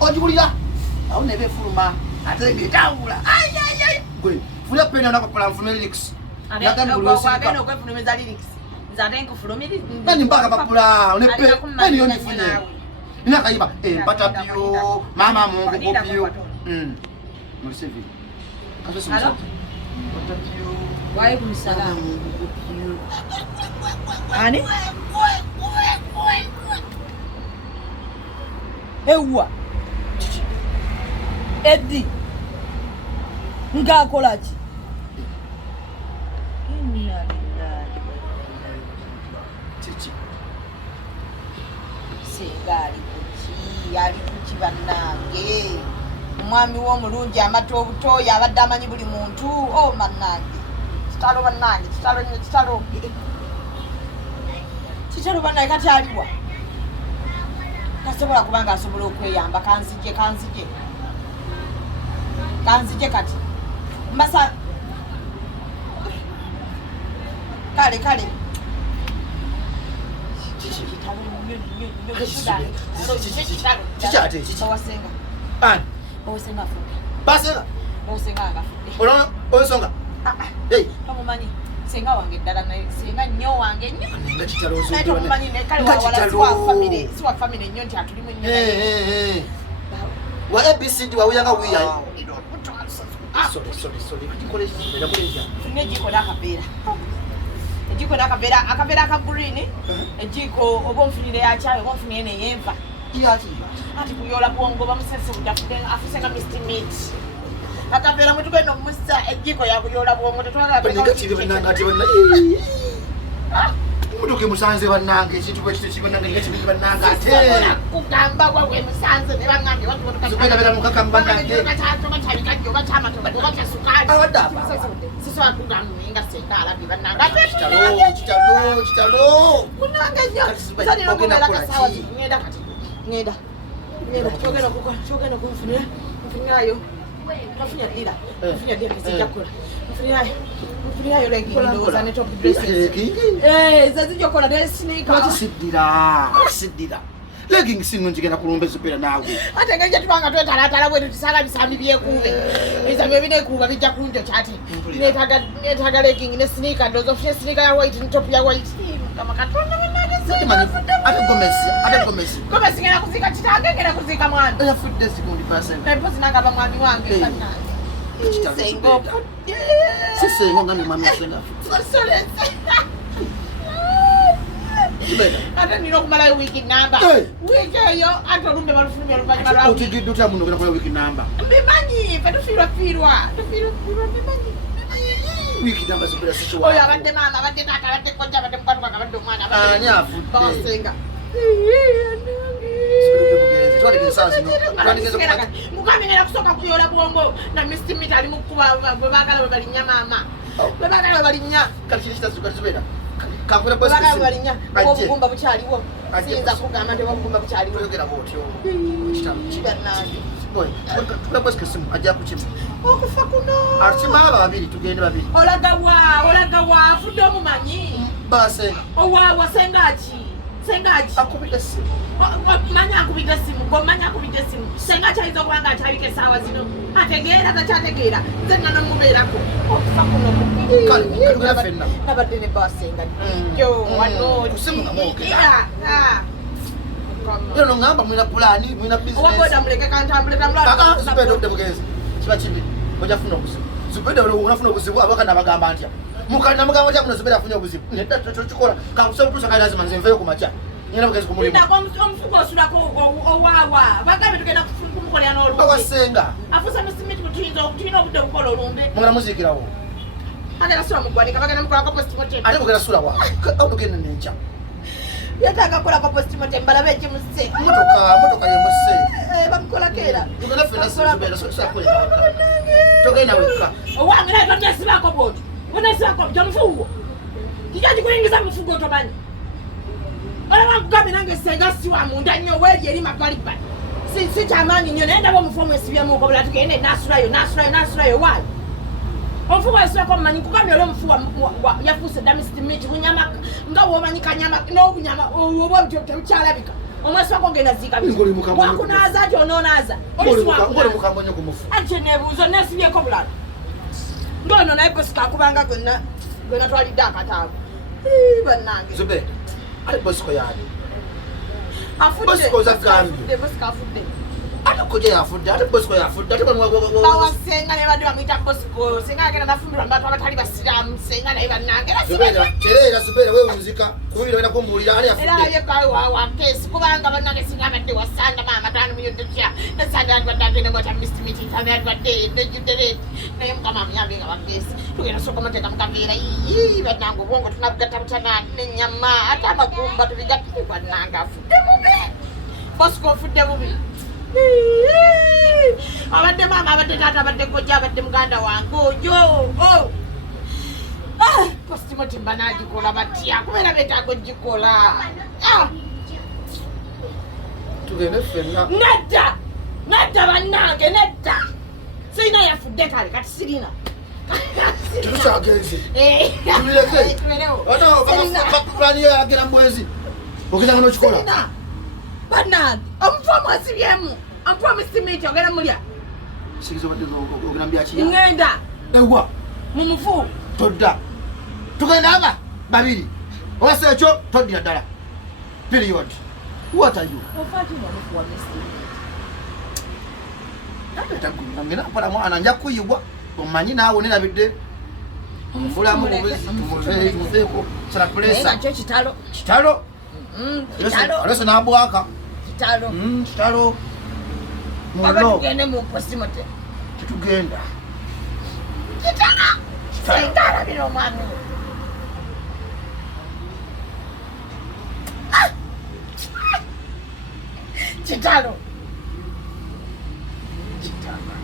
ojibulira awo ne befuluma ate ngetawula ai gwe fula pena nakopala mfuna lyrics agenda okwefulumiza lyrics nzate nkufulumiriza nani mpaka papula onepe nani yonifunye ninakayiba empata pyo mama mungu kopyo mulisevi Halo? Waalaikum salam. Ani? Ewa. Eddie. Ngakola ki? Inna lillahi wa inna chichi Segali kuki, yali kuki bannange. Mwami w'omulungi amata obutoya abadde amanyi buli muntu mannange kitalo bannange kitalo bannange kati aliwa tasobola kubanga asobola okweyamba kanzije kati mbasa kale Osenga fupi. Basela. Osenga fupi. Osonga. Tomumanyi senga wange ddala naye senga nnyo wange nnyo. Ngakitalo osonga. Tomumanyi ne kale wala siwa family nnyo nti atulimu nnyo. Wa ABCD wa uyanga wiya. Sorry. Kikoleji ndakuleja. Funye jiko lakabeera. Ejiko lakabeera aka green. Ejiko obonfunire ya chayo obonfunire ne yenva. Iyati. Ati kuyola bwongo bamusese budafude afusenga Mr. Meat. Akapera mutu beno musa ejiko ya kuyola bwongo tetwala bene kati bannanga ati bonna. Muduke musanze bannanga ekintu bwe kiti bannanga ngati bannanga ate. Kugamba gwe musanze ne bangange watu watu Zubeda bera mukaka mbannanga. Awadaba. Sisi wakugamba inga sengala bibannanga. Kitalo. Kunanga nyo. Sani nokumela kasawa ngeda kati. Ngeda chogena kumfunirayo kafunya dira kisijakula mfunirayo lengi ndoza ne top dresses zazijokola desnika sidira legging sinu njigena kulumbezo pera nawe ate nganje tubanga twetalatala bwe tutisala bisami byekube izamye binekuba bijja kunjo chati netaga legging ne sneaker ndozo fye sneaker ya white ne top ya white kama katonda ate gomesi ngena kuzika chitange ngena kuzika mwana ya food desk kundi person pepo sinanga ba mwami wange sana sengo sisengo ngani mami asenga solese ate nino kumala wiki namba wiki yo atolumbe balufulumya luvanyuma lwa utigidde utya muno gena wiki namba mbimanyi fe tufirwa mbimanyi wiki namba zibera sisho oyo abadde mama abadde tata abadde kojja abadde mukwano gwange abadde omwana ani afudde basenga mukambi ngera kusooka kuyola bwongo na Mr. Meat ali mukuba bwe baagala bwe balinnya maama bwe baagala bwe balinnya bwe balinnya obugumba bukyaliwo siyinza kugamba nti obugumba bukyaliwo kibannange okufa kuno olaga wa afudde omumanyi owawa sengaki akubira essimu manya akubidde essimu gomanya akubidde essimu senga kyayinza okuba nga akyabika essaawa zino ategeera takyategeera nze nna nomubeerako okufa kuno nabadde ne basenga jo wano Yono ngamba mwina plani, mwina business. Waboda muleke kantambule tamula. Zubeda odde mugenzi. Kiba kibi. Ojafuna obuzibu. Zubeda unafuna obuzibu abaka nabagamba ntya. Mukana mugamba ntya kuno Zubeda afunye obuzibu. Nedda tukikola. Kakusaba tusa kali lazima nze nveyo ku macha. Nyina mugenzi ku mulimu. Ndako omufuko osulako owawa. Bagabe tugenda kumukolera n'olumbe. Awasenga. Afusa Mr. Meat tulina obudde obukola olumbe. Mwana muzikirawo. Ate kasula mugwanika bagenda mukolako postmortem. Ate mugenda sula wa. Ogenda nencha. Yataka kola kwa postmortem balabe kimuse. Motoka ye musse. Bamukola kera. Tugenda fena Zubeda so akola. Togenda weka. Owange na tonde sibako boto. Wona sibako byamufuwo. Kijaji kuingiza mufugo otobanyi. Ola wankugambe nange senga siwa munda nnyo weeri eri mapalipa. Si kyamaanyi nnyo naye ndaba omufu omwesibyamu okobula tugende nasulayo waayo. Omufu bwesibako mumanyi nkugambye olwo omufu yafuuse dda Mr. Meat bunyama nga bw'omanyi kanyama n'obunyama oba tebukyalabika Omwesi wako ngenda zika Ngoli mukambo. wakunaza ati onoonaza Ngoli mukambo nnyo ku mufu. ati nebuuzo nesibyeko bulala ng'ono naye bosi kakubanga gwe natwalidde akataago bannange Zube, ate Bosco yaani. afudde Bosco zagambye. bosi kafudde Ate kujja yafudde, ate Bosco yafudde, ate bano bawasenga ne badde bamuyita bosiko senga agenda nafumbirwa mu bantu abatali basiraamu senga naye bannange Zubeda weewunzika, kubira wena kumbuulira ali era yafudde. labye kawe wakeesi kubanga bannange singa abadde wasanda maama taano muyodde tya nasanda yandibadde agenda ngota mistimiti kame yandibadde nejjuddereeti naye mukama amuyambe nga bakeesi tugenda soka mateeka mukaveera ii bannange obwongo tunabugatta butana n'ennyama ate amagumba tubigatte bannange afudde bubi bosiko ofudde bubi abadde maama abadde taata abadde kojja abadde muganda wange oyo postimoti mba nagikola batya kubeera betaago gikola Tugende ffenna. nedda bannange nedda sirina yafudde kale kati sirina Tetukyagenze. Tubireke. Pulani yo yagera mu bwenzi. Ogenda nga n'okikola. bannange omufu omwesibyemu omufu omusimiti ogenda mulya Sikizo badde ogenda mu byakiya. ngenda Ewa, mu mufu todda. Tugenda aba babiri. Owase ekyo toddira ddala. Period. What are you? Ngenda kukola mwana nja kuyibwa. Omanyi naawe nerabidde. Omufulamu tumuveeko. Sala pulesa. nakyo kitalo Kitalo. Aleso n'abwaka. kitalo Kitalo. oba Mulo. tugende mu posimote Tetugenda. singa alabira omwami we kitalo Kitalo.